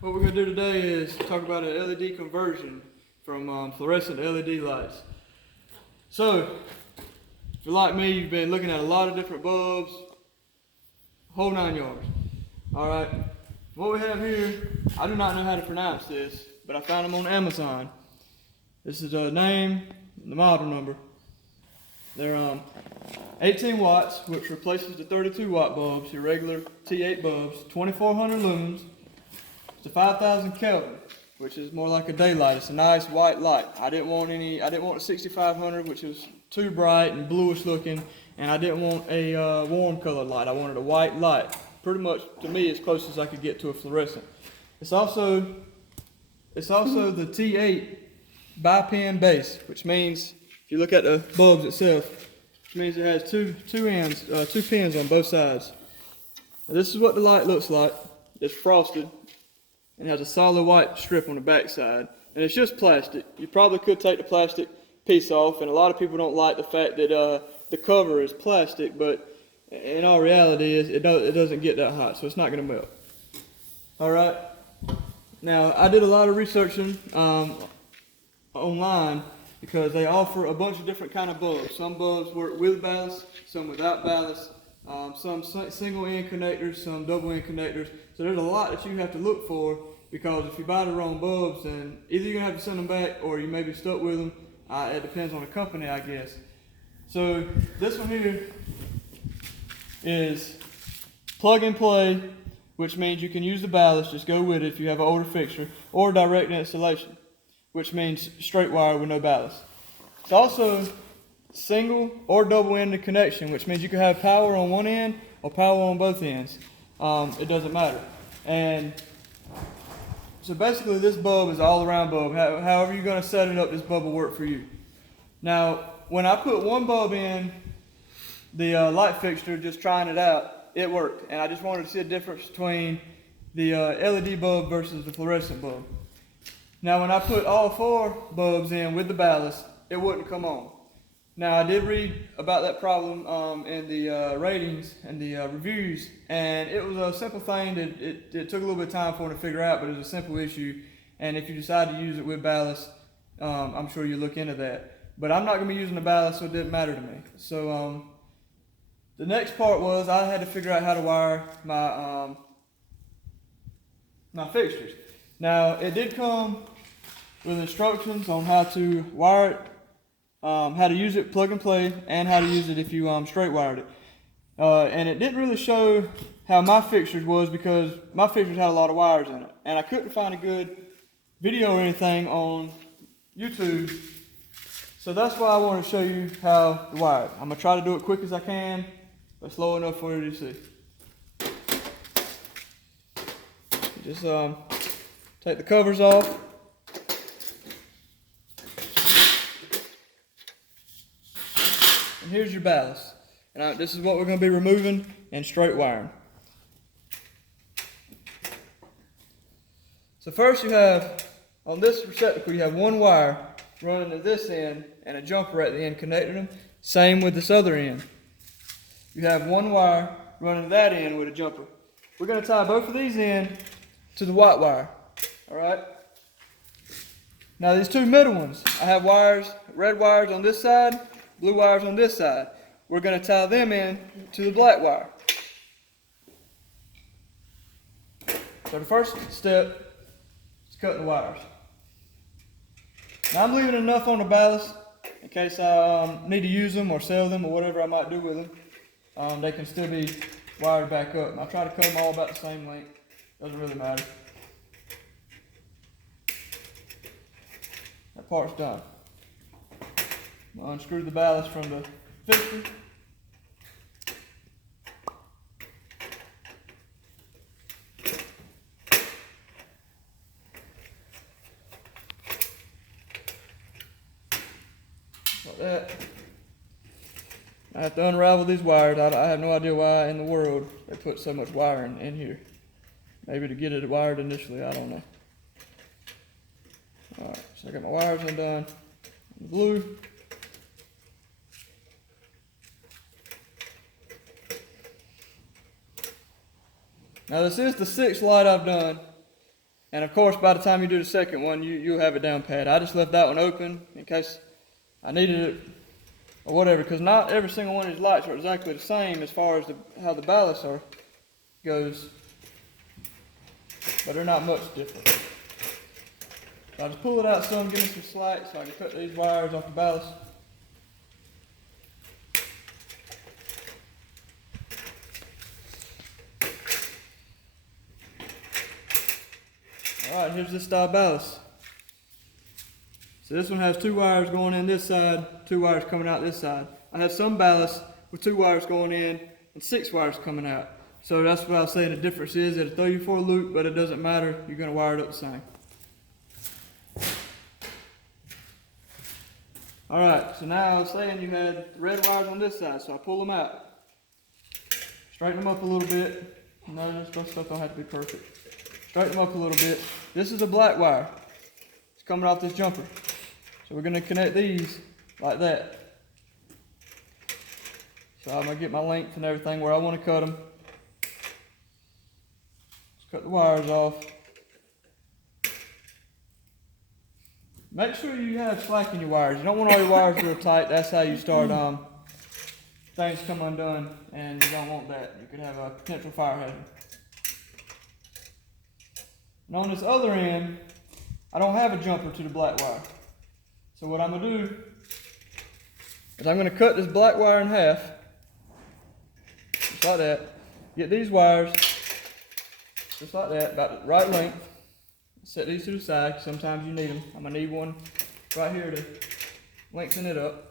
What we're going to do today is talk about an LED conversion from fluorescent to LED lights. So, if you're like me, you've been looking at a lot of different bulbs, whole 9 yards. Alright, what we have here, I do not know how to pronounce this, but I found them on Amazon. This is the name, the model number. They're 18 watts, which replaces the 32 watt bulbs, your regular T8 bulbs, 2400 lumens. It's a 5000 Kelvin, which is more like a daylight. It's a nice white light. I didn't want a 6500, which was too bright and bluish looking, and I didn't want a warm colored light. I wanted a white light, pretty much to me as close as I could get to a fluorescent. It's also the T8 bi-pin base, which means if you look at the bulbs itself, which means it has two pins on both sides. Now, this is what the light looks like. It's frosted and has a solid white strip on the back side, and it's just plastic. You probably could take the plastic piece off, and a lot of people don't like the fact that the cover is plastic, but in all reality it doesn't get that hot, so it's not going to melt. Alright, now I did a lot of researching online because they offer a bunch of different kind of bulbs. Some bulbs work with ballast, some without ballast, some single end connectors, some double end connectors. So there's a lot that you have to look for, because if you buy the wrong bulbs, then either you're going to have to send them back or you may be stuck with them. It depends on the company, I guess. So this one here is plug and play, which means you can use the ballast, just go with it if you have an older fixture, or direct installation, which means straight wire with no ballast. It's also single or double ended connection, which means you can have power on one end or power on both ends. It doesn't matter. And so basically this bulb is an all around bulb. However you're going to set it up, this bulb will work for you. Now when I put one bulb in the light fixture, just trying it out, it worked. And I just wanted to see a difference between the LED bulb versus the fluorescent bulb. Now when I put all 4 bulbs in with the ballast, it wouldn't come on. Now I did read about that problem in the ratings and the reviews, and it was a simple thing that it took a little bit of time for me to figure out, but it was a simple issue. And if you decide to use it with ballast, I'm sure you'll look into that. But I'm not going to be using the ballast, so it didn't matter to me. So the next part was I had to figure out how to wire my my fixtures. Now it did come with instructions on how to wire it, how to use it plug and play, and how to use it if you straight wired it. And it didn't really show how my fixtures was, because my fixtures had a lot of wires in it, and I couldn't find a good video or anything on YouTube. So that's why I want to show you how to wire it. I'm going to try to do it quick as I can, but slow enough for you to see. Just take the covers off. And here's your ballast. And this is what we're going to be removing and straight wiring. So first you have, on this receptacle, you have one wire running to this end and a jumper at the end connecting them. Same with this other end. You have one wire running to that end with a jumper. We're going to tie both of these in to the white wire. Alright? Now these 2 middle ones, I have wires, red wires on this side, blue wires on this side. We're going to tie them in to the black wire. So the first step is cutting the wires. Now I'm leaving enough on the ballast in case I need to use them or sell them or whatever I might do with them. They can still be wired back up. And I try to cut them all about the same length. Doesn't really matter. That part's done. I'm going to unscrew the ballast from the fixture. Like that. I have to unravel these wires. I have no idea why in the world they put so much wiring in here. Maybe to get it wired initially, I don't know. Alright, so I got my wires undone. The blue. Now this is the 6th light I've done. And of course, by the time you do the second one, you'll have it down pat. I just left that one open in case I needed it or whatever, because not every single one of these lights are exactly the same as far as how the ballast goes, but they're not much different. So I just pull it out some, give me some slack so I can cut these wires off the ballast. Alright, here's this style ballast. So this one has 2 wires going in this side, 2 wires coming out this side. I have some ballast with 2 wires going in and 6 wires coming out. So that's what I was saying the difference is. It'll throw you for a loop, but it doesn't matter. You're going to wire it up the same. Alright, so now I was saying you had red wires on this side, so I pull them out. Straighten them up a little bit. No, this stuff don't have to be perfect. Straighten them up a little bit. This is a black wire. It's coming off this jumper. So we're going to connect these like that. So I'm going to get my length and everything where I want to cut them. Just cut the wires off. Make sure you have slack in your wires. You don't want all your wires real tight. That's how you start things come undone, and you don't want that. You could have a potential fire hazard. And on this other end, I don't have a jumper to the black wire. So what I'm going to do is I'm going to cut this black wire in half, just like that. Get these wires, just like that, about the right length. Set these to the side, because sometimes you need them. I'm going to need one right here to lengthen it up.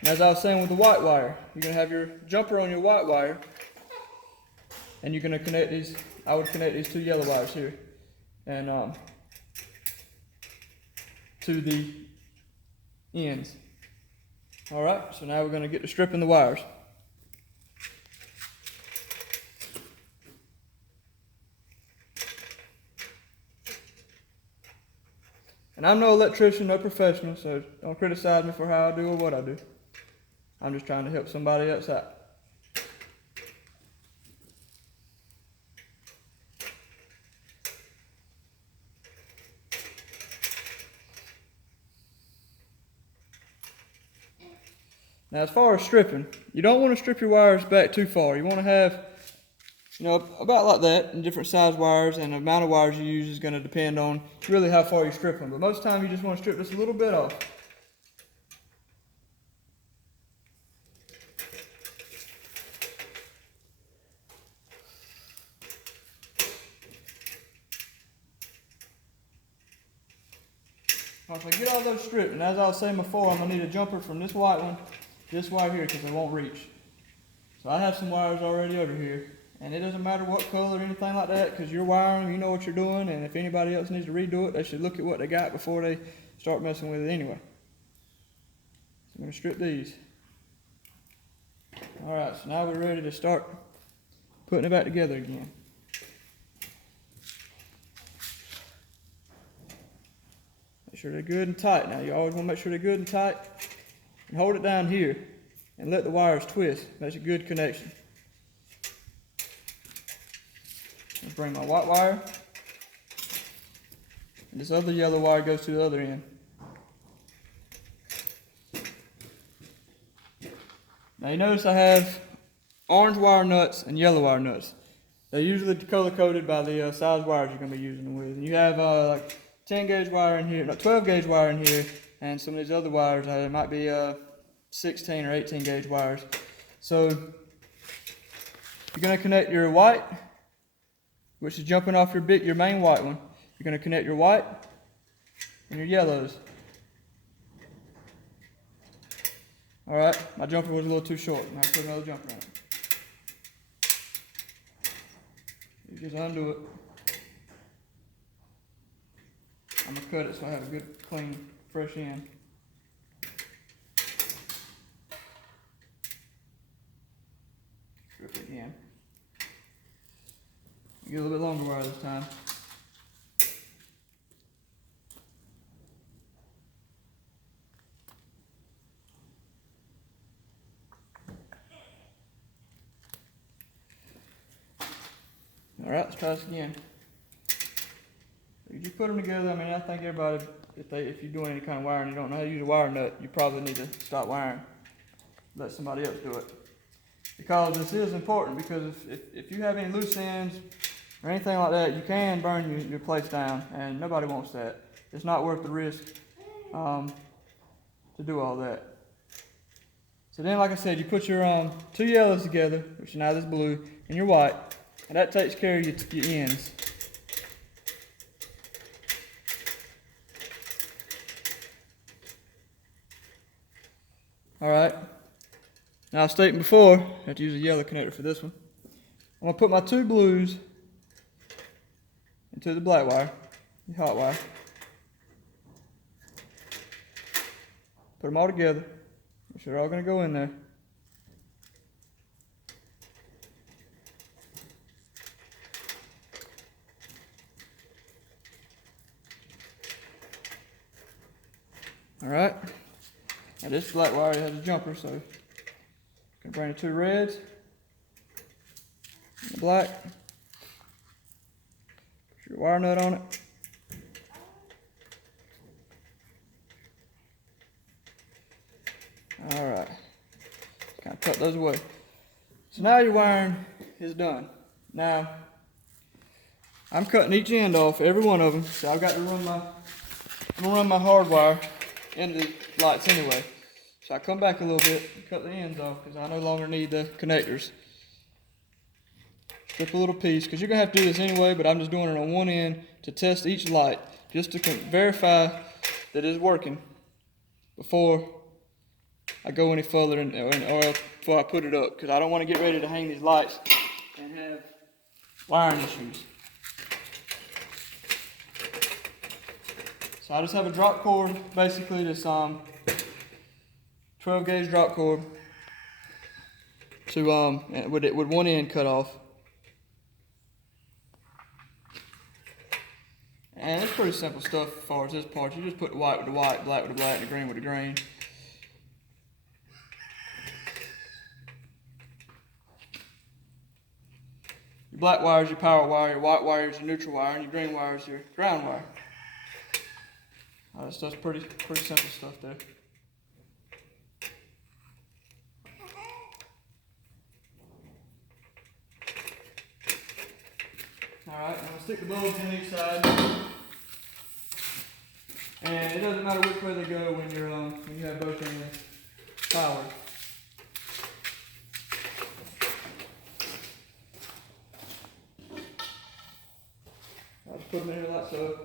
And as I was saying with the white wire, you're going to have your jumper on your white wire, and you're going to connect these. I would connect these 2 yellow wires here, and to the ends. All right, so now we're going to get to stripping the wires. And I'm no electrician, no professional, so don't criticize me for how I do or what I do. I'm just trying to help somebody else out. Now, as far as stripping, you don't want to strip your wires back too far. You want to have, about like that, and different size wires, and the amount of wires you use is going to depend on really how far you strip them. But most of the time, you just want to strip just a little bit off. Once I get all those stripped, and as I was saying before, I'm going to need a jumper from this white one, this wire here, because it won't reach. So I have some wires already over here, and it doesn't matter what color or anything like that, because you're wiring them, you know what you're doing, and if anybody else needs to redo it, they should look at what they got before they start messing with it anyway. So I'm going to strip these. Alright, so now we're ready to start putting it back together again. Make sure they're good and tight. Now you always want to make sure they're good and tight. And hold it down here and let the wires twist. That's a good connection. I'll bring my white wire. And this other yellow wire goes to the other end. Now you notice I have orange wire nuts and yellow wire nuts. They're usually color coded by the size wires you're going to be using them with. And you have like 10 gauge wire in here, no, 12 gauge wire in here, and some of these other wires, there might be 16 or 18 gauge wires. So you're going to connect your white, which is jumping off your main white one. You're going to connect your white and your yellows. Alright, my jumper was a little too short. I'm going to put another jumper on it. You just undo it. I'm going to cut it so I have a good, clean, fresh end. Strip it again. Get a little bit longer wire this time. Alright, let's try this again. You just put them together. I mean, I think everybody, if you're doing any kind of wiring, you don't know how to use a wire nut, you probably need to stop wiring. Let somebody else do it. Because this is important, because if you have any loose ends or anything like that, you can burn your place down, and nobody wants that. It's not worth the risk to do all that. So then, like I said, you put your two yellows together, which now this blue, and your white, and that takes care of your ends. All right. Now I was stating before, I have to use a yellow connector for this one. I'm gonna put my two blues into the black wire, the hot wire. Put them all together. Make sure they're all gonna go in there. All right. Now this black wire has a jumper, so I'm gonna bring the two reds, and the black. Put your wire nut on it. All right. Kind of cut those away. So now your wiring is done. Now I'm cutting each end off, every one of them. So I've got to I'm gonna run my hard wire into the lights anyway. So I come back a little bit and cut the ends off because I no longer need the connectors. Strip a little piece, because you're gonna have to do this anyway, but I'm just doing it on one end to test each light, just to verify that it's working before I go any further or before I put it up, because I don't want to get ready to hang these lights and have wiring issues. So I just have a drop cord, basically this 12 gauge drop cord to with one end cut off. And it's pretty simple stuff as far as this part. You just put the white with the white, black with the black, and the green with the green. Your black wire is your power wire, your white wire is your neutral wire, and your green wire is your ground wire. This stuff's pretty simple stuff there. Alright, I'm going to stick the bulbs in each side. And it doesn't matter which way they go when you have both ends powered. I'll just put them in here like so.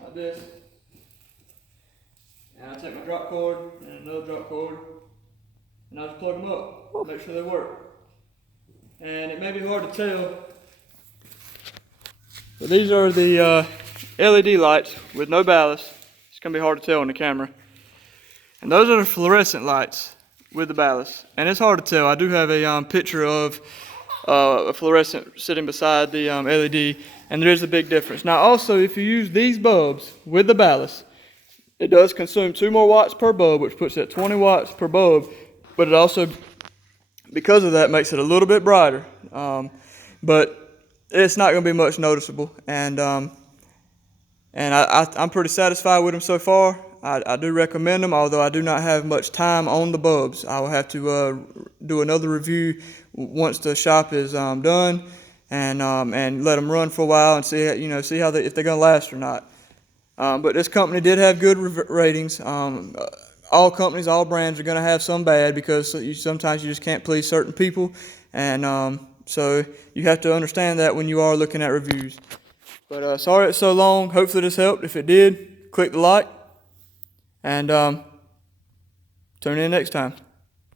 Like this. And I'll take my drop cord and another drop cord, and I'll just plug them up, make sure they work. And it may be hard to tell, but these are the LED lights with no ballast. It's going to be hard to tell on the camera. And those are the fluorescent lights with the ballast. And it's hard to tell. I do have a picture of a fluorescent sitting beside the LED, and there is a big difference. Now also, if you use these bulbs with the ballast, it does consume 2 more watts per bulb, which puts it at 20 watts per bulb, but it also, because of that, makes it a little bit brighter. But it's not going to be much noticeable, and I'm pretty satisfied with them so far. I do recommend them, although I do not have much time on the bulbs. I will have to do another review once the shop is done, and let them run for a while and see how if they're going to last or not. But this company did have good ratings. All companies, all brands are going to have some bad, because sometimes you just can't please certain people, and so you have to understand that when you are looking at reviews. But sorry it's so long. Hopefully this helped. If it did, click the like, and tune in next time.